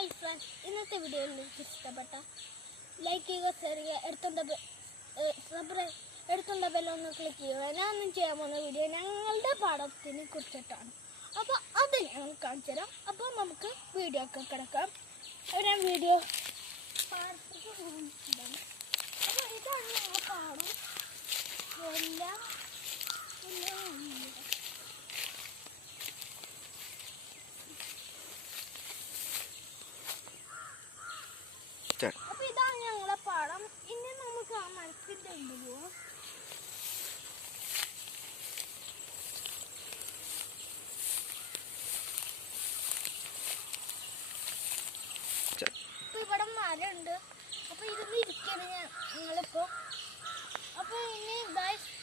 Hi friends, ഇന്നത്തെ വീഡിയോയിൽ നിങ്ങൾക്ക് ഇഷ്ടപ്പെട്ട ലൈക്ക് ചെയ്യുക, ഷെയർ ചെയ്യുക, എടുത്തുള്ള ബെല്ലൊന്ന് ക്ലിക്ക് ചെയ്യുക. ഞാനൊന്നും ചെയ്യാൻ പോകുന്ന വീഡിയോ ഞങ്ങളുടെ പാഠത്തിനെ കുറിച്ചിട്ടാണ്. അപ്പോൾ അത് ഞങ്ങൾ കാണിച്ചു തരാം. അപ്പോൾ നമുക്ക് വീഡിയോ ഒക്കെ കിടക്കാം. ഒരു വീഡിയോ അപ്പോൾ ഇതാണ് ഞങ്ങൾ പാഠം. അപ്പൊ ഇതാണ് ഞങ്ങളെ പാടം. ഇനി നമുക്ക് ആ മത്സ്യത്തിന്റെ ഉണ്ട് പോവാം. അപ്പൊ ഇവിടെ മരമുണ്ട്. അപ്പൊ ഇതിൽ ഇരിക്കണ ഞങ്ങളിപ്പോ. അപ്പൊ ഇനി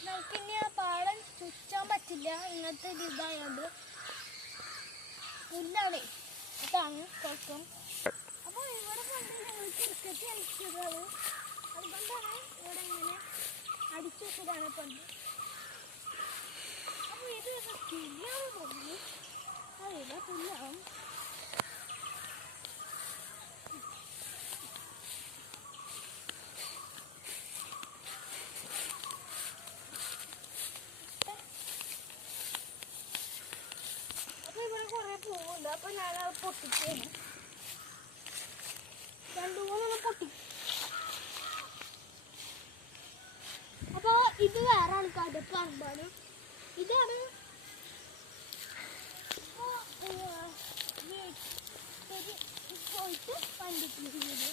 നമുക്ക് ഇനി ആ പാടം ചുറ്റാൻ പറ്റില്ല, ഇങ്ങനത്തെ ഇതായത് പുല്ലാണേ. അതാണ് കുഴപ്പം. അപ്പൊ ഇവിടെ കൊണ്ട് ഞങ്ങൾ ക്രിക്കറ്റ് കളിച്ചതാണ്. അതുകൊണ്ടാണ് ഇവിടെ ഇങ്ങനെ അടിച്ചു വെച്ചതാണ് പണ്ട്. അപ്പൊ ഇത് പുല്ലാന്ന് തോന്നുന്നു. അറിയില്ല, പുല്ലാവും. അപ്പൊ ഇവിടെ കുറെ പൂവുണ്ട്. അപ്പൊ ഞാൻ പൊട്ടിക്കാണ്. രണ്ടുമൂന്നെണ്ണം പൊട്ടി. അപ്പൊ ഇത് വേറെ ആൾക്കാരുടെ പറമ്പാണ്. ഇതാണ് പോയിട്ട് കണ്ടിട്ടുണ്ട്.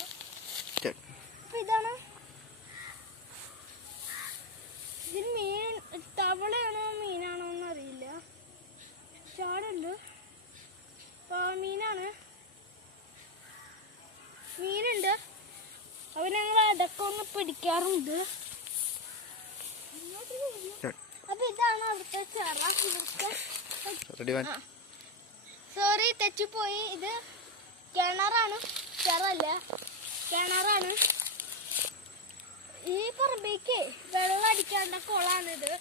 അപ്പൊ ഇതാണ് ഇതിന് മീൻ, തവളയാണോ മീനാണോ എന്ന് അറിയില്ല. ചാടുണ്ട്. മീനാണ്, മീനുണ്ട്. അപ്പൊ ഞങ്ങൾ അതൊക്കെ ഒന്ന് പിടിക്കാറുണ്ട്. അപ്പൊ ഇതാണ് അവിടുത്തെ ചെറ. സോറി, തെറ്റിപ്പോയി. ഇത് കിണറാണ്, ചെറല്ല, കിണറാണ്. ഈ പറമ്പേക്ക് വെള്ളം അടിക്കാണ്ട കുളാണിത്.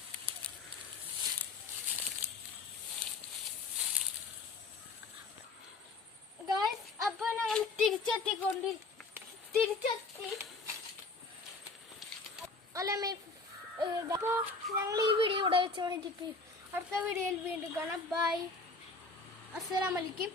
ഗായ്സ്, അപ്പൊ ഞങ്ങൾ തിരിച്ചെത്തി. അപ്പോൾ ഞങ്ങൾ ഈ വീഡിയോ ഇവിടെ വെച്ച് വേണ്ടിയിട്ട് അടുത്ത വീഡിയോയിൽ വീണ്ടും കാണാം. ബൈ, അസ്സലാമു അലൈക്കും.